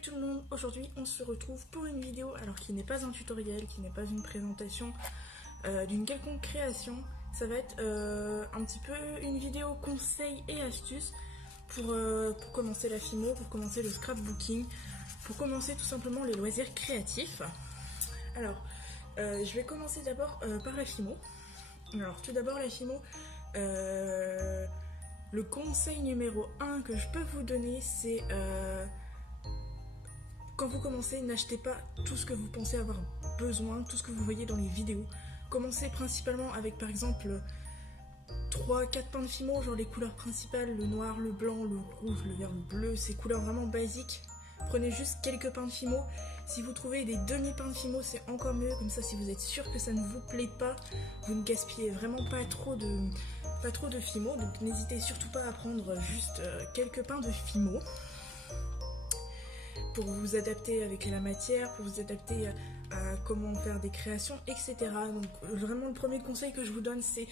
Salut tout le monde, aujourd'hui on se retrouve pour une vidéo alors qui n'est pas un tutoriel, qui n'est pas une présentation d'une quelconque création. Ça va être un petit peu une vidéo conseils et astuces pour commencer la Fimo, pour commencer le scrapbooking, pour commencer tout simplement les loisirs créatifs. Alors je vais commencer d'abord par la Fimo. Alors tout d'abord la Fimo, le conseil numéro 1 que je peux vous donner, c'est quand vous commencez, n'achetez pas tout ce que vous pensez avoir besoin, tout ce que vous voyez dans les vidéos. Commencez principalement avec par exemple 3-4 pins de Fimo, genre les couleurs principales, le noir, le blanc, le rouge, le vert, le bleu, ces couleurs vraiment basiques. Prenez juste quelques pins de Fimo. Si vous trouvez des demi-pins de Fimo, c'est encore mieux. Comme ça, si vous êtes sûr que ça ne vous plaît pas, vous ne gaspillez vraiment pas trop de Fimo. Donc n'hésitez surtout pas à prendre juste quelques pins de Fimo pour vous adapter avec la matière, pour vous adapter à comment faire des créations, etc. Donc vraiment le premier conseil que je vous donne, c'est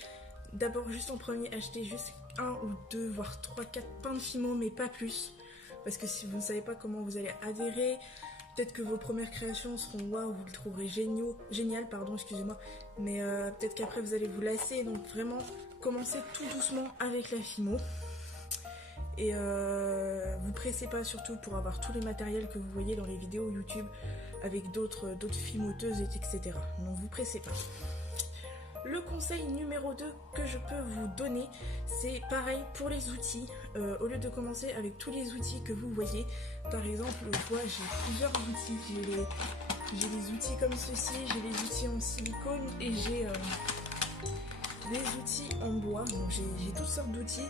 d'abord juste en premier, acheter juste 1 ou 2 voire 3-4 pins de Fimo, mais pas plus. Parce que si vous ne savez pas comment vous allez adhérer, peut-être que vos premières créations seront waouh, vous le trouverez génial, pardon, excusez-moi, mais peut-être qu'après vous allez vous lasser. Donc vraiment, commencez tout doucement avec la Fimo. Et vous pressez pas surtout pour avoir tous les matériels que vous voyez dans les vidéos YouTube avec d'autres fimoteuses, etc. Donc vous pressez pas. Le conseil numéro 2 que je peux vous donner, c'est pareil pour les outils. Au lieu de commencer avec tous les outils que vous voyez, par exemple, moi j'ai plusieurs outils. J'ai des outils comme ceci, j'ai des outils en silicone et j'ai des outils en bois. Donc j'ai toutes sortes d'outils.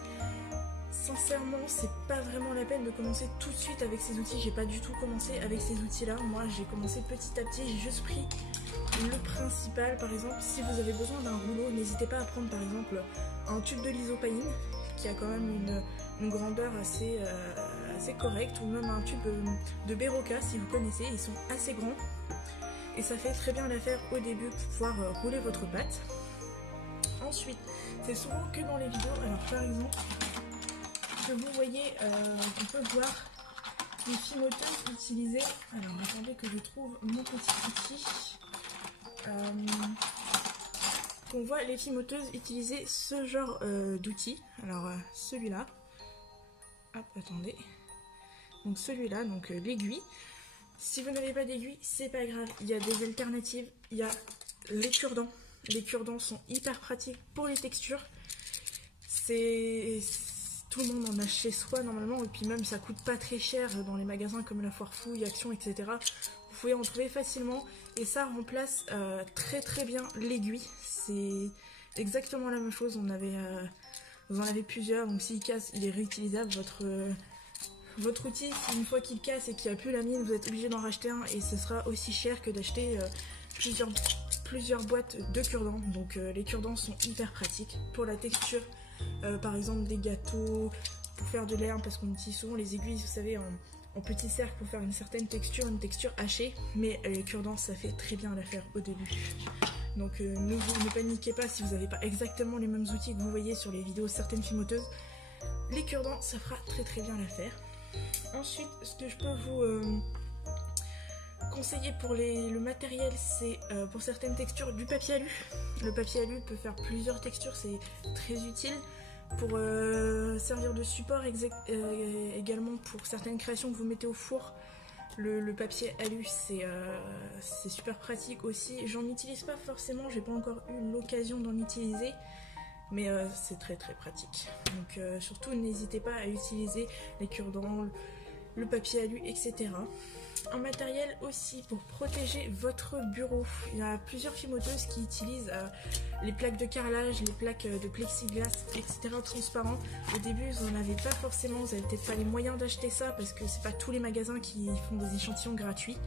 Sincèrement, c'est pas vraiment la peine de commencer tout de suite avec ces outils. J'ai pas du tout commencé avec ces outils-là. Moi, j'ai commencé petit à petit. J'ai juste pris le principal. Par exemple, si vous avez besoin d'un rouleau, n'hésitez pas à prendre par exemple un tube de lysopaïne qui a quand même une grandeur assez correcte, ou même un tube de Berocca si vous connaissez. Ils sont assez grands et ça fait très bien l'affaire au début pour pouvoir rouler votre pâte. Ensuite, c'est souvent que dans les vidéos. Alors par exemple, vous voyez, on peut voir les fimoteuses utilisées. Alors attendez que je trouve mon petit outil. On voit les fimoteuses utiliser ce genre d'outil. Alors celui-là, hop, attendez. Donc celui-là, donc l'aiguille. Si vous n'avez pas d'aiguille, c'est pas grave. Il y a des alternatives. Il y a les cure-dents. Les cure-dents sont hyper pratiques pour les textures. Tout le monde en a chez soi normalement, et puis même ça coûte pas très cher dans les magasins comme la Foire Fouille, Action, etc. Vous pouvez en trouver facilement et ça remplace très bien l'aiguille. C'est exactement la même chose. Vous en avez plusieurs, donc s'il casse, il est réutilisable. Votre outil, une fois qu'il casse et qu'il n'y a plus la mine, vous êtes obligé d'en racheter un et ce sera aussi cher que d'acheter plusieurs boîtes de cure-dents. Donc les cure-dents sont hyper pratiques pour la texture. Par exemple des gâteaux, pour faire de l'herbe, parce qu'on utilise souvent les aiguilles, vous savez, en petits cercles pour faire une certaine texture, une texture hachée, mais les cure-dents ça fait très bien l'affaire au début. Donc ne paniquez pas si vous n'avez pas exactement les mêmes outils que vous voyez sur les vidéos certaines fimoteuses. Les cure-dents ça fera très bien l'affaire. Ensuite, ce que je peux vous conseiller pour le matériel, c'est pour certaines textures du papier alu. Le papier alu peut faire plusieurs textures, c'est très utile pour servir de support, également pour certaines créations que vous mettez au four. Le papier alu c'est super pratique aussi. J'en utilise pas forcément, j'ai pas encore eu l'occasion d'en utiliser, mais c'est très pratique. Donc surtout n'hésitez pas à utiliser les cure-dents, le papier alu, etc. Un matériel aussi pour protéger votre bureau. Il y a plusieurs fimoteuses qui utilisent les plaques de carrelage, les plaques de plexiglas, etc. transparents. Au début, vous n'en avez pas forcément, vous n'avez peut-être pas les moyens d'acheter ça parce que c'est pas tous les magasins qui font des échantillons gratuits.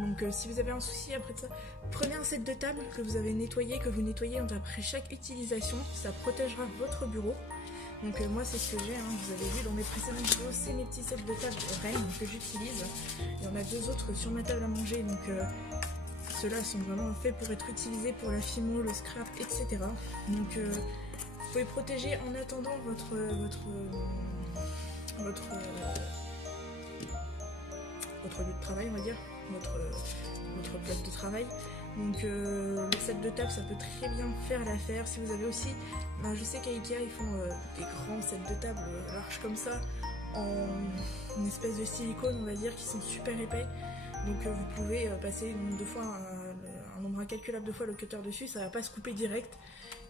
Donc si vous avez un souci après ça, prenez un set de table que vous avez nettoyé, que vous nettoyez après chaque utilisation. Ça protégera votre bureau. Donc moi c'est ce que j'ai, vous avez vu dans mes précédentes vidéos, c'est mes petits sets de table Rennes que j'utilise. Il y en a 2 autres sur ma table à manger, donc ceux-là sont vraiment faits pour être utilisés pour la Fimo, le scrap, etc. Donc vous pouvez protéger en attendant votre votre lieu de travail, on va dire, votre place de travail. Donc le set de table, ça peut très bien faire l'affaire. Si vous avez aussi, je sais qu'à Ikea ils font des grands sets de table larges comme ça, en une espèce de silicone, on va dire, qui sont super épais. Donc vous pouvez passer un nombre incalculable de fois le cutter dessus, ça va pas se couper direct.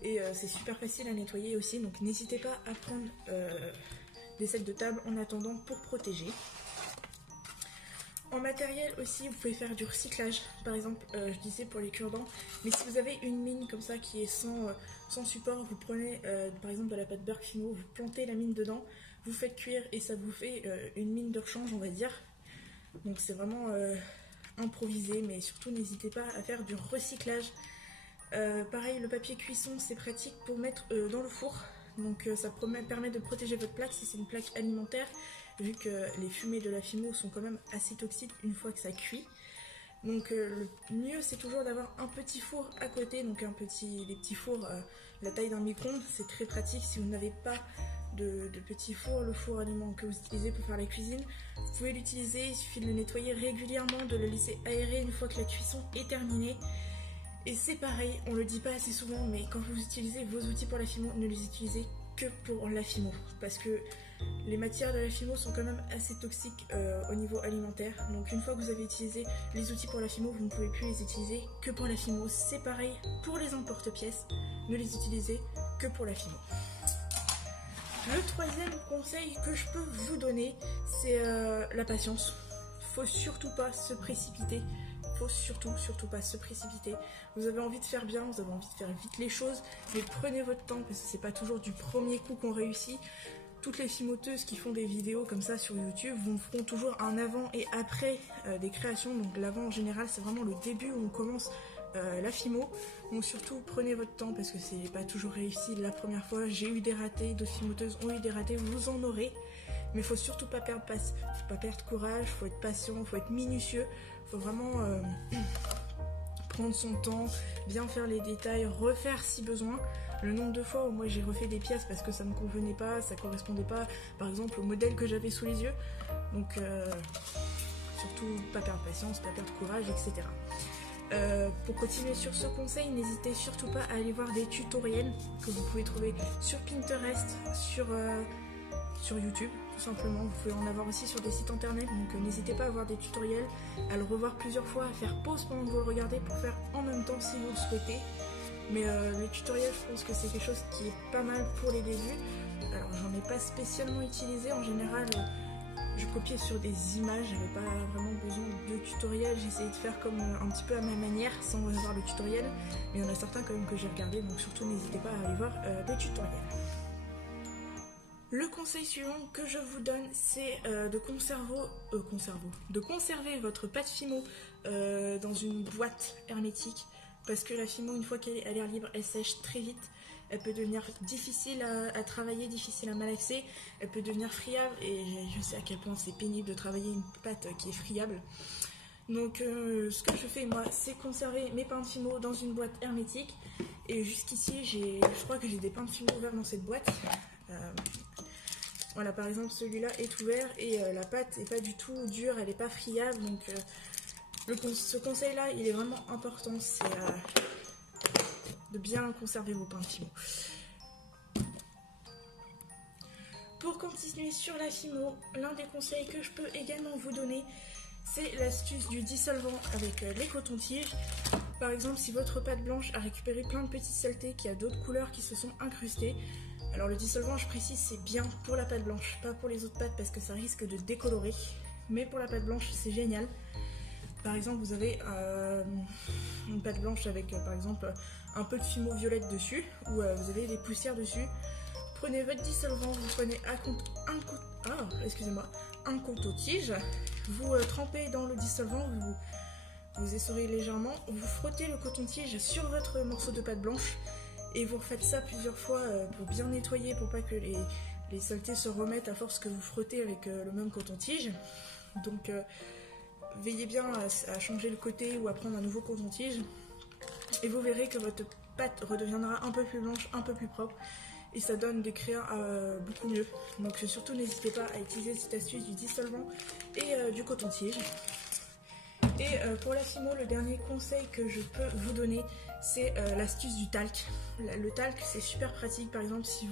Et c'est super facile à nettoyer aussi, donc n'hésitez pas à prendre des sets de table en attendant pour protéger. En matériel aussi, vous pouvez faire du recyclage. Par exemple, je disais pour les cure-dents, mais si vous avez une mine comme ça qui est sans support, vous prenez par exemple de la pâte beurre Fimo, vous plantez la mine dedans, vous faites cuire et ça vous fait une mine de rechange, on va dire. Donc c'est vraiment improvisé, mais surtout n'hésitez pas à faire du recyclage. Pareil, le papier cuisson, c'est pratique pour mettre dans le four. Donc ça permet de protéger votre plaque si c'est une plaque alimentaire, vu que les fumées de la Fimo sont quand même assez toxiques une fois que ça cuit. Donc le mieux c'est toujours d'avoir un petit four à côté, donc des petits fours la taille d'un micro-ondes, c'est très pratique si vous n'avez pas de petit four, le four aliment que vous utilisez pour faire la cuisine. Vous pouvez l'utiliser, il suffit de le nettoyer régulièrement, de le laisser aérer une fois que la cuisson est terminée. Et c'est pareil, on le dit pas assez souvent, mais quand vous utilisez vos outils pour la Fimo, ne les utilisez que pour la Fimo, parce que les matières de la Fimo sont quand même assez toxiques au niveau alimentaire. Donc une fois que vous avez utilisé les outils pour la Fimo, vous ne pouvez plus les utiliser que pour la Fimo. C'est pareil pour les emporte-pièces, ne les utilisez que pour la Fimo. Le troisième conseil que je peux vous donner, c'est la patience. Faut surtout pas se précipiter. Faut surtout pas se précipiter. Vous avez envie de faire bien, vous avez envie de faire vite les choses, mais prenez votre temps parce que c'est pas toujours du premier coup qu'on réussit. Toutes les fimoteuses qui font des vidéos comme ça sur YouTube vous feront toujours un avant et après des créations. Donc l'avant en général c'est vraiment le début où on commence la Fimo. Donc surtout prenez votre temps parce que c'est pas toujours réussi la première fois. J'ai eu des ratés, d'autres fimoteuses ont eu des ratés, vous en aurez. Mais il faut surtout pas perdre courage, faut être patient, faut être minutieux, faut vraiment prendre son temps, bien faire les détails, refaire si besoin. Le nombre de fois où moi j'ai refait des pièces parce que ça me convenait pas, ça correspondait pas par exemple au modèle que j'avais sous les yeux. Donc surtout pas perdre patience, pas perdre courage, etc. Pour continuer sur ce conseil, n'hésitez surtout pas à aller voir des tutoriels que vous pouvez trouver sur Pinterest, sur YouTube tout simplement. Vous pouvez en avoir aussi sur des sites internet, donc n'hésitez pas à voir des tutoriels, à le revoir plusieurs fois, à faire pause pendant que vous le regardez pour faire en même temps si vous le souhaitez. Mais les tutoriels, je pense que c'est quelque chose qui est pas mal pour les débuts. Alors j'en ai pas spécialement utilisé, en général je copiais sur des images, j'avais pas vraiment besoin de tutoriel, j'essayais de faire comme un petit peu à ma manière sans voir le tutoriel, mais il y en a certains quand même que j'ai regardé, donc surtout n'hésitez pas à aller voir des tutoriels. Le conseil suivant que je vous donne, c'est de conserver votre pâte Fimo dans une boîte hermétique, parce que la Fimo, une fois qu'elle est à l'air libre, elle sèche très vite. Elle peut devenir difficile à travailler, difficile à malaxer, elle peut devenir friable, et je sais à quel point c'est pénible de travailler une pâte qui est friable. Donc ce que je fais moi, c'est conserver mes pains de Fimo dans une boîte hermétique, et jusqu'ici, je crois que j'ai des pains de Fimo ouverts dans cette boîte. Voilà, par exemple celui-là est ouvert et la pâte n'est pas du tout dure, elle n'est pas friable, donc ce conseil là il est vraiment important, c'est de bien conserver vos pains de Fimo. Pour continuer sur la Fimo, l'un des conseils que je peux également vous donner, c'est l'astuce du dissolvant avec les cotons-tiges. Par exemple, si votre pâte blanche a récupéré plein de petites saletés, qu'il y a d'autres couleurs qui se sont incrustées, alors le dissolvant, je précise, c'est bien pour la pâte blanche, pas pour les autres pâtes parce que ça risque de décolorer. Mais pour la pâte blanche, c'est génial. Par exemple, vous avez une pâte blanche avec, par exemple, un peu de Fimo violette dessus, ou vous avez des poussières dessus. Prenez votre dissolvant, vous prenez un coton-tige, vous trempez dans le dissolvant, vous essorez légèrement, vous frottez le coton-tige sur votre morceau de pâte blanche. Et vous refaites ça plusieurs fois pour bien nettoyer, pour pas que les saletés se remettent à force que vous frottez avec le même coton-tige. Donc veillez bien à changer le côté ou à prendre un nouveau coton-tige. Et vous verrez que votre pâte redeviendra un peu plus blanche, un peu plus propre. et ça donne des créas beaucoup mieux. Donc surtout n'hésitez pas à utiliser cette astuce du dissolvant et du coton-tige. Et pour la Fimo, le dernier conseil que je peux vous donner, c'est l'astuce du talc. Le talc, c'est super pratique. Par exemple, si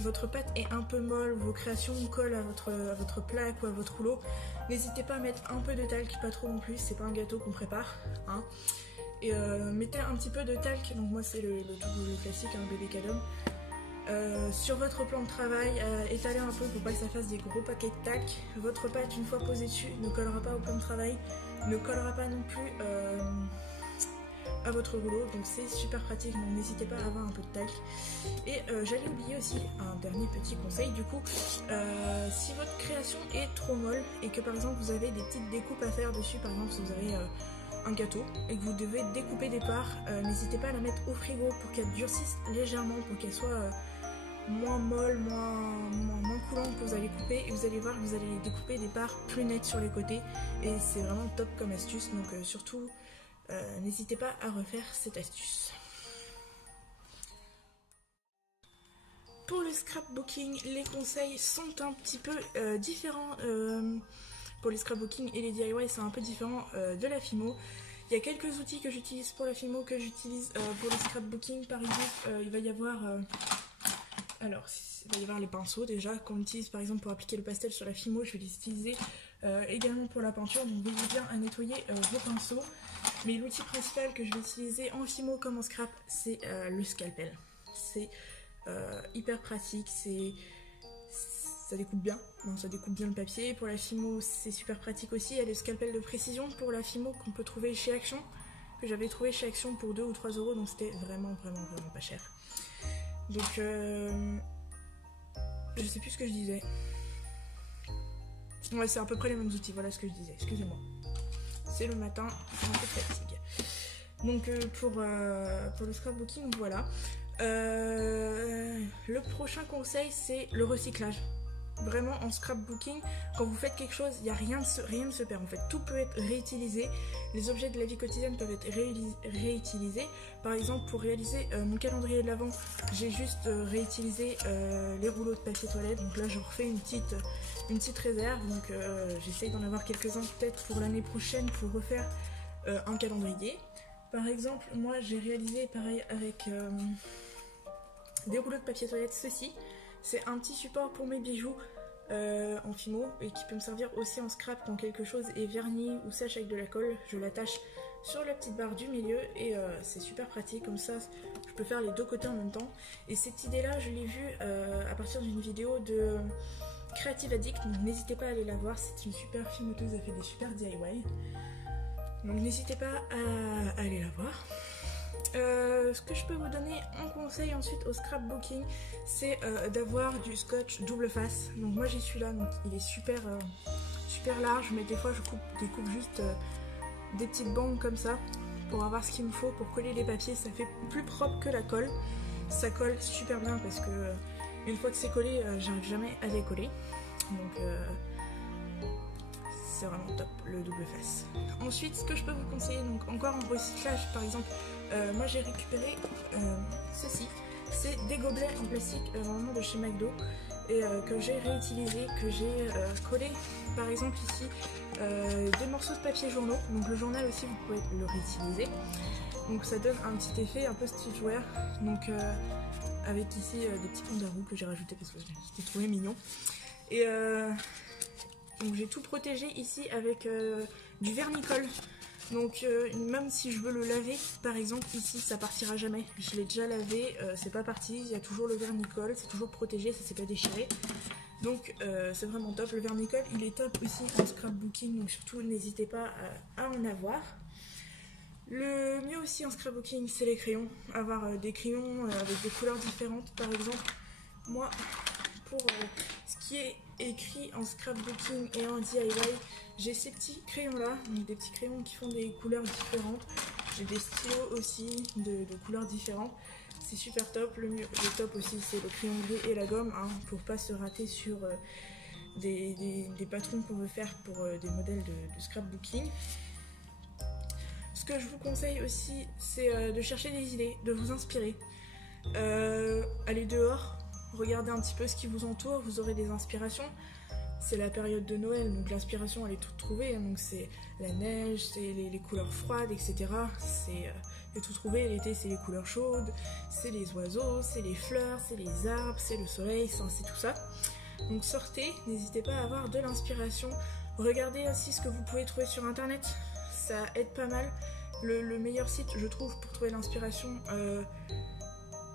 votre pâte est un peu molle, vos créations collent à votre plaque ou à votre rouleau, n'hésitez pas à mettre un peu de talc, pas trop non plus, c'est pas un gâteau qu'on prépare. Hein. Et mettez un petit peu de talc, donc moi c'est le classique, un bébé cadum. Sur votre plan de travail, étalez un peu pour pas que ça fasse des gros paquets de talc. Votre pâte, une fois posée dessus, ne collera pas au plan de travail, ne collera pas non plus à votre rouleau, donc c'est super pratique, donc n'hésitez pas à avoir un peu de talc. Et j'allais oublier aussi un dernier petit conseil, du coup, si votre création est trop molle et que par exemple vous avez des petites découpes à faire dessus, par exemple si vous avez un gâteau et que vous devez découper des parts, n'hésitez pas à la mettre au frigo pour qu'elle durcisse légèrement, pour qu'elle soit moins molle, moins coulante que vous allez couper, et vous allez voir que vous allez découper des parts plus nettes sur les côtés et c'est vraiment top comme astuce, donc surtout n'hésitez pas à refaire cette astuce. Pour le scrapbooking, les conseils sont un petit peu différents. Pour les scrapbooking et les DIY, c'est un peu différent de la Fimo. Il y a quelques outils que j'utilise pour la Fimo que j'utilise pour le scrapbooking. Par exemple, il va y avoir les pinceaux déjà qu'on utilise par exemple pour appliquer le pastel sur la Fimo. Je vais les utiliser également pour la peinture, donc veillez bien à nettoyer vos pinceaux. Mais l'outil principal que je vais utiliser en Fimo comme en scrap, c'est le scalpel. C'est hyper pratique, ça découpe bien, donc ça découpe bien le papier. Pour la Fimo, c'est super pratique aussi. Il y a le scalpel de précision pour la Fimo qu'on peut trouver chez Action, que j'avais trouvé chez Action pour 2 ou 3 euros, donc c'était vraiment pas cher. Donc je sais plus ce que je disais. Ouais, c'est à peu près les mêmes outils, voilà ce que je disais, excusez-moi. C'est le matin, un peu de fatigue. Donc pour le scrapbooking, voilà. Le prochain conseil, c'est le recyclage. Vraiment, en scrapbooking, quand vous faites quelque chose, il n'y a rien ne se perd en fait. Tout peut être réutilisé. Les objets de la vie quotidienne peuvent être réutilisés. Par exemple, pour réaliser mon calendrier de l'Avent, j'ai juste réutilisé les rouleaux de papier toilette. Donc là, je refais une petite réserve. Donc j'essaye d'en avoir quelques-uns peut-être pour l'année prochaine pour refaire un calendrier. Par exemple, moi j'ai réalisé pareil avec des rouleaux de papier toilette, ceci. C'est un petit support pour mes bijoux en Fimo et qui peut me servir aussi en scrap quand quelque chose est verni ou sèche avec de la colle. Je l'attache sur la petite barre du milieu et c'est super pratique, comme ça je peux faire les deux côtés en même temps. Et cette idée là je l'ai vue à partir d'une vidéo de Creative Addict, donc n'hésitez pas à aller la voir, c'est une super fimoteuse, elle fait des super DIY. Donc n'hésitez pas à aller la voir. Ce que je peux vous donner en conseil ensuite au scrapbooking, c'est d'avoir du scotch double face. Donc moi j'ai celui-là, donc il est super large, mais des fois je découpe juste des petites bandes comme ça pour avoir ce qu'il me faut pour coller les papiers. Ça fait plus propre que la colle. Ça colle super bien parce que une fois que c'est collé, j'arrive jamais à décoller. Donc c'est vraiment top le double face. Ensuite, ce que je peux vous conseiller, donc encore en recyclage, par exemple, moi j'ai récupéré ceci. C'est des gobelets en plastique vraiment de chez McDo et que j'ai réutilisé, que j'ai collé. Par exemple ici des morceaux de papier journaux. Donc le journal aussi vous pouvez le réutiliser. Donc ça donne un petit effet un peu streetwear. Donc avec ici des petits pandarous que j'ai rajouté parce que je les trouvais mignons. Et donc j'ai tout protégé ici avec du vernicole. Donc même si je veux le laver, par exemple ici ça partira jamais. Je l'ai déjà lavé, c'est pas parti, il y a toujours le vernicole, c'est toujours protégé, ça s'est pas déchiré. Donc c'est vraiment top. Le vernicole il est top aussi en scrapbooking, donc surtout n'hésitez pas à en avoir. Le mieux aussi en scrapbooking c'est les crayons. Avoir des crayons avec des couleurs différentes. Par exemple, moi pour ce qui est écrit en scrapbooking et en DIY, j'ai ces petits crayons là, donc des petits crayons qui font des couleurs différentes. J'ai des stylos aussi de couleurs différentes. C'est super top. Le top aussi c'est le crayon gris et la gomme, hein, pour pas se rater sur des patrons qu'on veut faire pour des modèles de scrapbooking. Ce que je vous conseille aussi, c'est de chercher des idées, de vous inspirer. Allez dehors, regardez un petit peu ce qui vous entoure, vous aurez des inspirations. C'est la période de Noël, donc l'inspiration elle est toute trouvée, donc c'est la neige, c'est les couleurs froides, etc. C'est tout trouvé. L'été c'est les couleurs chaudes, c'est les oiseaux, c'est les fleurs, c'est les arbres, c'est le soleil, c'est tout ça. Donc sortez, n'hésitez pas à avoir de l'inspiration. Regardez aussi ce que vous pouvez trouver sur internet, ça aide pas mal. Le meilleur site je trouve pour trouver l'inspiration,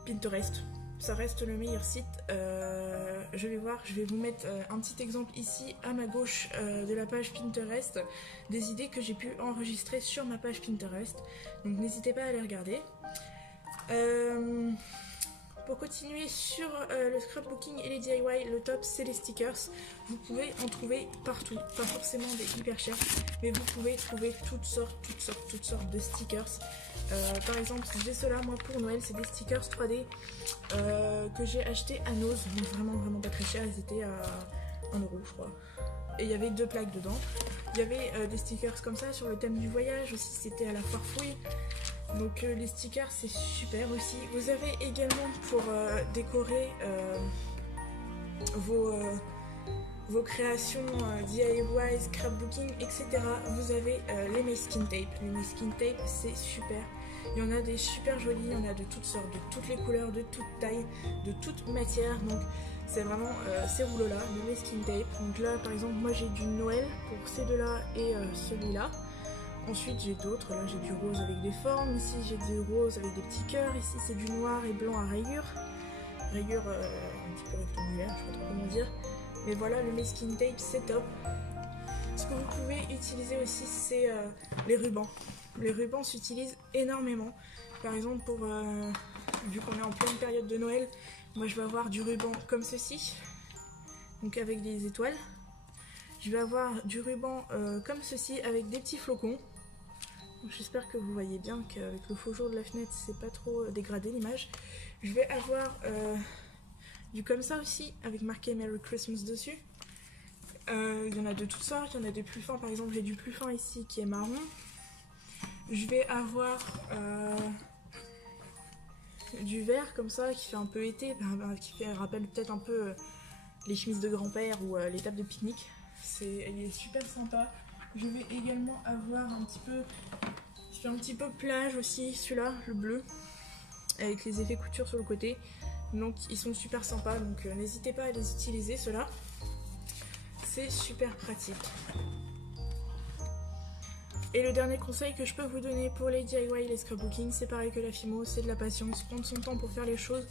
Pinterest. Ça reste le meilleur site. Je vais vous mettre un petit exemple ici à ma gauche de la page Pinterest, des idées que j'ai pu enregistrer sur ma page Pinterest. Donc n'hésitez pas à les regarder. Pour continuer sur le scrapbooking et les DIY, le top c'est les stickers. Vous pouvez en trouver partout, pas forcément des hyper chers, mais vous pouvez trouver toutes sortes de stickers. Par exemple, j'ai cela moi pour Noël, c'est des stickers 3D que j'ai acheté à Nose, donc vraiment pas très cher, ils étaient à 1 € je crois. Et il y avait 2 plaques dedans. Il y avait des stickers comme ça sur le thème du voyage aussi, c'était à la foire fouille. Donc les stickers c'est super aussi. Vous avez également pour décorer vos créations DIY, scrapbooking, etc. Vous avez les masking tape. Les masking tape c'est super. Il y en a des super jolis, il y en a de toutes sortes, de toutes les couleurs, de toutes tailles, de toutes matières. Donc c'est vraiment ces rouleaux là, le masking tape. Donc là par exemple moi j'ai du Noël pour ces deux là et celui-là. Ensuite j'ai d'autres, là j'ai du rose avec des formes, ici j'ai du rose avec des petits cœurs, ici c'est du noir et blanc à rayures. Rayures un petit peu rectangulaires, je sais pas trop comment dire. Mais voilà, le masking tape c'est top. Ce que vous pouvez utiliser aussi c'est les rubans. Les rubans s'utilisent énormément. Par exemple pour, vu qu'on est en pleine période de Noël, moi je vais avoir du ruban comme ceci, donc avec des étoiles. Je vais avoir du ruban comme ceci avec des petits flocons. J'espère que vous voyez bien qu'avec le faux jour de la fenêtre c'est pas trop dégradé l'image. Je vais avoir du comme ça aussi avec marqué Merry Christmas dessus. Il y en a de toutes sortes, il y en a des plus fins, par exemple j'ai du plus fin ici qui est marron. Je vais avoir du vert comme ça qui fait un peu été, qui rappelle peut-être un peu les chemises de grand-père ou les tables de pique-nique. Il est super sympa. Je vais également avoir un petit peu plage aussi, celui-là, le bleu, avec les effets couture sur le côté. Donc ils sont super sympas, donc n'hésitez pas à les utiliser, ceux-là. C'est super pratique. Et le dernier conseil que je peux vous donner pour les DIY et les scrapbooking, c'est pareil que la Fimo, c'est de la patience, prendre son temps pour faire les choses,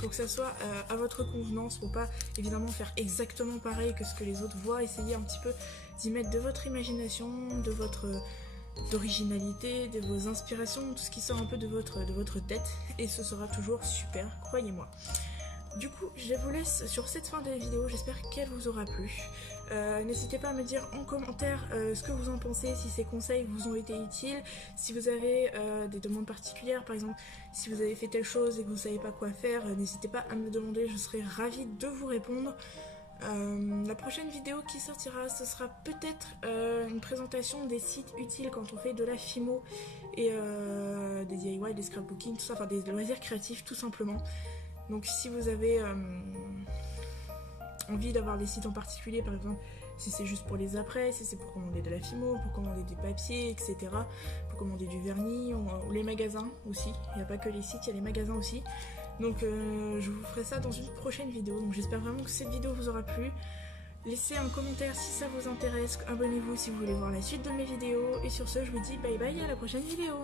pour que ça soit à votre convenance, pour pas évidemment faire exactement pareil que ce que les autres voient, essayez un petit peu d'y mettre de votre imagination, de votre d'originalité, de vos inspirations, tout ce qui sort un peu de votre tête, et ce sera toujours super, croyez-moi. Du coup, je vous laisse sur cette fin de vidéo, j'espère qu'elle vous aura plu. N'hésitez pas à me dire en commentaire ce que vous en pensez, si ces conseils vous ont été utiles, si vous avez des demandes particulières, par exemple si vous avez fait telle chose et que vous ne savez pas quoi faire, n'hésitez pas à me le demander, je serai ravie de vous répondre. La prochaine vidéo qui sortira, ce sera peut-être une présentation des sites utiles quand on fait de la Fimo et des DIY, des scrapbooking, tout ça, enfin des loisirs créatifs tout simplement. Donc si vous avez envie d'avoir des sites en particulier, par exemple si c'est juste pour les apprêts, si c'est pour commander de la Fimo, pour commander des papiers, etc., pour commander du vernis, ou les magasins aussi, il n'y a pas que les sites, il y a les magasins aussi. Donc je vous ferai ça dans une prochaine vidéo, donc j'espère vraiment que cette vidéo vous aura plu. Laissez un commentaire si ça vous intéresse, abonnez-vous si vous voulez voir la suite de mes vidéos, et sur ce je vous dis bye bye, à la prochaine vidéo.